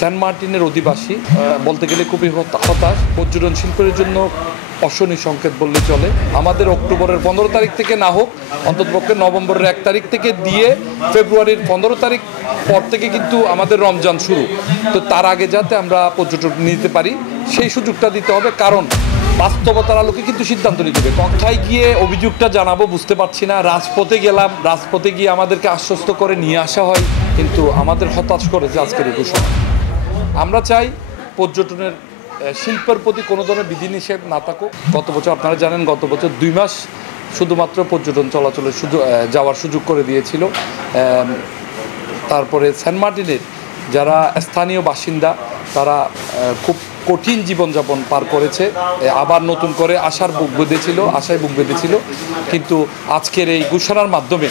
Saint মার্টিনের অধিবাসী বলতে গেলে খুবই হতাশ। পর্যটন শিল্পের জন্য অশনি সংকেত বললে চলে। আমাদের অক্টোবরের 15 তারিখ থেকে না হোক, অন্ততপক্ষে নভেম্বরের 1 তারিখ থেকে দিয়ে ফেব্রুয়ারির 15 তারিখ পর থেকে কিন্তু আমাদের রমজান শুরু। তো তার আগে যাতে আমরা পর্যটক নিতে পারি সেই সুযোগটা দিতে হবে, কারণ বাস্তবতার আলোকে কিন্তু সিদ্ধান্ত নিতে হবে। কোথায় গিয়ে অভিযোগটা জানাবো বুঝতে পারছি না। রাজপথে গেলাম, রাজপথে গিয়ে আমাদেরকে আশ্বস্ত করে নিয়ে আসা হয়, কিন্তু আমাদের হতাশ করেছে আজকের এই ঘোষণা। আমরা চাই পর্যটনের শিল্পের প্রতি কোনো ধরনের বিধিনিষেধ না থাকুক। গত বছর আপনারা জানেন, গত বছর 2 মাস শুধুমাত্র পর্যটন চলাচলের যাওয়ার সুযোগ করে দিয়েছিল। তারপরে সেন্ট মার্টিনের যারা স্থানীয় বাসিন্দা তারা খুব কঠিন জীবনযাপন পার করেছে, আবার নতুন করে আশায় বুক বেঁধেছিল, কিন্তু আজকের এই ঘোষণার মাধ্যমে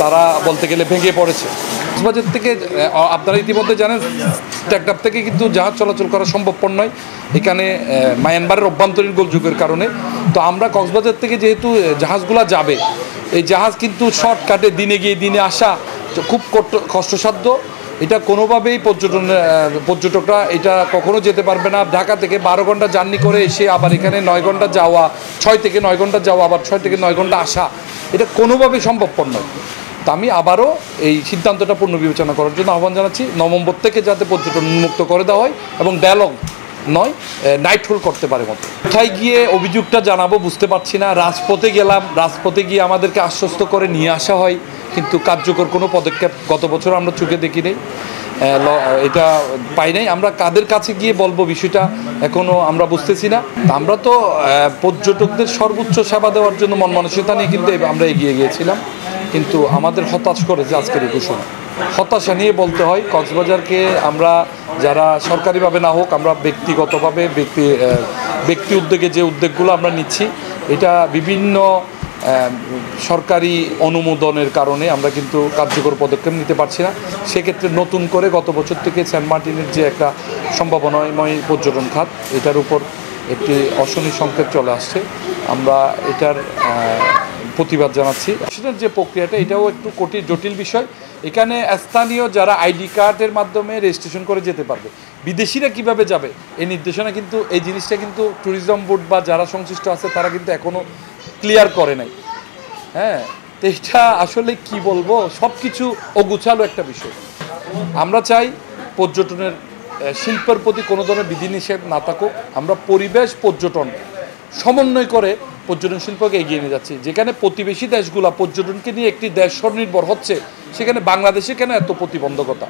তারা বলতে গেলে ভেঙে পড়েছে। কক্সবাজার থেকে আপনারা ইতিমধ্যে জানেন, টেকনাফ থেকে কিন্তু জাহাজ চলাচল করা সম্ভবপর নয় এখানে মায়ানমারের অভ্যন্তরীণ গোলযোগের কারণে। তো আমরা কক্সবাজার থেকে যেহেতু জাহাজগুলো যাবে, এই জাহাজ কিন্তু শর্টকাটে দিনে গিয়ে দিনে আসা খুব কষ্টসাধ্য। এটা কোনোভাবেই পর্যটকরা এটা কখনো যেতে পারবে না। ঢাকা থেকে 12 ঘন্টা জার্নি করে এসে আবার এখানে 9 ঘন্টা যাওয়া, 6 থেকে 9 ঘন্টা যাওয়া, আবার 6 থেকে 9 ঘন্টা আসা, এটা কোনোভাবেই সম্ভবপর নয়। তা আমি আবারও এই সিদ্ধান্তটা পুনর্বিবেচনা করার জন্য আহ্বান জানাচ্ছি। নভেম্বর থেকে যাতে পর্যটন মুক্ত করে দেওয়া হয় এবং ডায়ালগ নয়, নাইট হোল্ড করতে পারে মতো। কোথায় গিয়ে অভিযোগটা জানাবো বুঝতে পারছি না। রাজপথে গেলাম, রাজপথে গিয়ে আমাদেরকে আশ্বস্ত করে নিয়ে আসা হয়, কিন্তু কার্যকর কোনো পদক্ষেপ গত বছর আমরা চোখে দেখি নেই, এটা পাই নাই। আমরা কাদের কাছে গিয়ে বলবো বিষয়টা এখনও আমরা বুঝতেছি না। আমরা তো পর্যটকদের সর্বোচ্চ সেবা দেওয়ার জন্য মন মানসিকতা নিয়ে কিন্তু আমরা এগিয়ে গিয়েছিলাম, কিন্তু আমাদের হতাশ করেছে আজকের এই ঘোষণা। হতাশা নিয়ে বলতে হয়, কক্সবাজারকে আমরা যারা সরকারিভাবে না হোক, আমরা ব্যক্তিগতভাবে ব্যক্তি উদ্যোগে যে উদ্যোগগুলো আমরা নিচ্ছি, এটা বিভিন্ন সরকারি অনুমোদনের কারণে আমরা কিন্তু কার্যকর পদক্ষেপ নিতে পারছি না। সেক্ষেত্রে নতুন করে গত বছর থেকে সেন্ট মার্টিনের যে একটা সম্ভাবনাময় পর্যটন খাত, এটার উপর একটি অশনি সংকেত চলে আসছে। আমরা এটার প্রতিবাদ জানাচ্ছি। সেটার যে প্রক্রিয়াটা, এটাও একটু জটিল বিষয়। এখানে স্থানীয় যারা আইডি কার্ডের মাধ্যমে রেজিস্ট্রেশন করে যেতে পারবে, বিদেশিরা কিভাবে যাবে এই নির্দেশনা কিন্তু, এই জিনিসটা কিন্তু ট্যুরিজম বোর্ড বা যারা সংশ্লিষ্ট আছে তারা কিন্তু এখনও ক্লিয়ার করে নাই। হ্যাঁ, তো এটা আসলে কি বলবো, সব কিছু অগুছালো একটা বিষয়। আমরা চাই পর্যটনের শিল্পের প্রতি কোনো ধরনের বিধিনিষেধ না থাকুক। আমরা পরিবেশ পর্যটন সমন্বয় করে পর্যটন শিল্পকে এগিয়ে নিয়ে যাচ্ছি। যেখানে প্রতিবেশী দেশগুলো পর্যটনকে নিয়ে একটি দেশ স্বনির্ভর হচ্ছে, সেখানে বাংলাদেশে কেন এত প্রতিবন্ধকতা?